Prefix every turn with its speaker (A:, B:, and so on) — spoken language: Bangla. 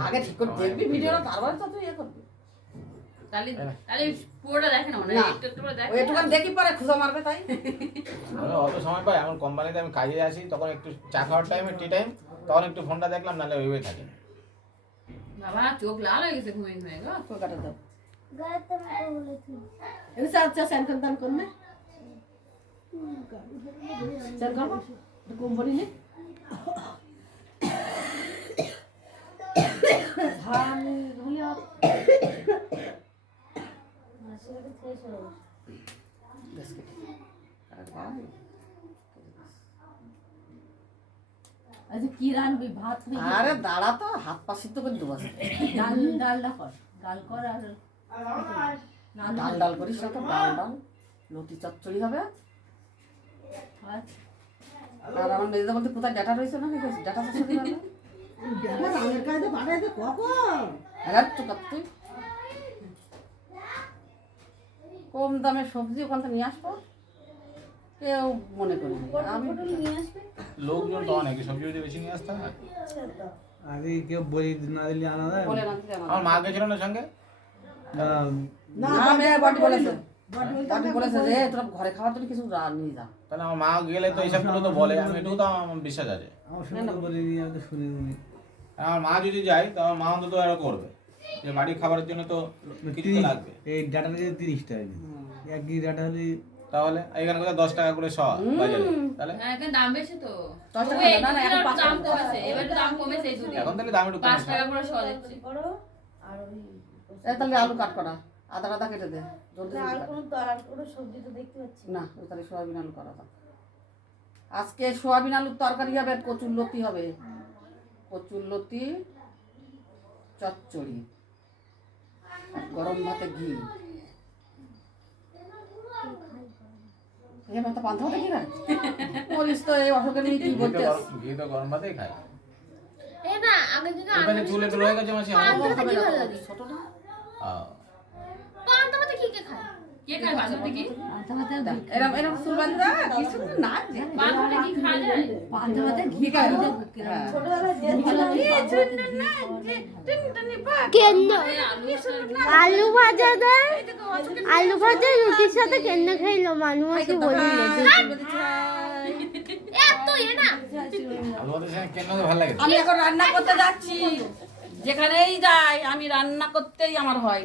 A: আগে ঠিক করে দেখবি ভিডিওটা তারপরে তো তুই ইয়ে করবি।
B: তাহলে তাহলে পুরোটা দেখে না মানে একটু একটু করে দেখে।
A: একটুখানি দেখি পরে খুঁজো মারবে তাই?
C: আমি অত সময় পাই আমার কোম্পানিতে আমি কাজে আসি তখন একটু চা খাওয়ার টাইমে টি টাইম তখন একটু ফোনটা দেখলাম নাহলে ওইভাবে থাকে।
B: বাবা চোখ লাল হয়ে গেছে ঘুমিয়ে ঘুমিয়ে গো।
A: তো কাটা দাও।
D: গায়েতে মাথা বলেছি।
A: এনে চা চা স্যান খান দান কোম্পানি
E: আচ্ছা কি রানবি ভাত
A: আরে দাঁড়া তো হাত পা সিদ্ধ করে দেবো।
E: ডাল ডালটা কর। ডাল কর আর না
A: ডাল ডাল করিস না তো ডাল ডাল। লতি চচ্চড়ি হবে।
E: আর
A: আমার মেয়েদের বলতে কোথায় ডাটা রয়েছে না ডাটা চচ্চড়ি হবে।
F: রামের কাছে পাঠাইতে কখন
A: তো তুই কম দামে সবজি ওখান থেকে নিয়ে আসব? কেউ মনে করি না। আমি
C: লোকজন তো অনেক সবজি যদি বেশি নিয়ে আসতাম
F: আরে কেউ বই না দিলে আনা যায়।
A: বলে না আমার-
C: মা গেছিল না সঙ্গে?
A: না। বলেছে। বলেছে যে তোরা ঘরে খাওয়ার জন্য কিছু নিয়ে যা।
C: তাহলে আমার মা গেলে তো এইসবগুলো তো বলে। আমি তো আমার বিশ্বাস আছে।
F: আমার সঙ্গে তো বলে আমি তো শুনি নি
C: আর আমার মা যদি যায় তো আমার মা অন্তত আরও করবে। যে বাড়ির খাবারের জন্য তো কিছু তো লাগবে।
F: এই ডাটা নিয়ে তিরিশ টাকা এক কেজি ডাটা হলে
C: তাহলে এখানে কোথায় দশ টাকা করে শ বাজারে। তাহলে
B: হ্যাঁ দাম বেশি তো।
A: দশ টাকা না, না, এখন পাঁচ
B: দাম
A: টাকা।
B: কমেছে এবার দাম কমেছে
C: এখন তাহলে দাম একটু
B: পাঁচ টাকা করে শো দিচ্ছে।
D: করো আর
A: এই তাহলে আলু কাট করা আদা আদা কেটে দে
D: আর। কোনো আর কোনো সবজি তো দেখতে পাচ্ছি
A: না। তাহলে সোয়াবিন আলু করা আজকে সোয়াবিন আলুর তরকারি হবে কচুর লতি হবে। কচুর লতি চচ্চড়ি গরম ভাতে ঘি। এ কি না বলিস তো এই অসুখে নিয়ে কি
C: ঘি তো
A: বলছিস
C: ঘি তো গরম ভাতেই খায়।
D: এই না আগে থেকে
C: এখানে চুলে টুলে হয়ে গেছে মাসি আমার
D: পান্তা ভাতে কি ভালো লাগে?
A: ছোট না?
D: পান্তা ভাতে কি কে খায়?
B: কে খায় কি
A: না।
B: কি খাওয়া যায়?
E: ঘি
A: খায়। হ্যাঁ।
B: আলু
G: ভাজা দেয়? আলু ভাজা রুটির সাথে কেন্দ্র খাইলো? মানুষ আছে বলি
C: লাগে
A: আমি এখন রান্না করতে যাচ্ছি। যেখানেই যাই আমি রান্না করতেই আমার হয়।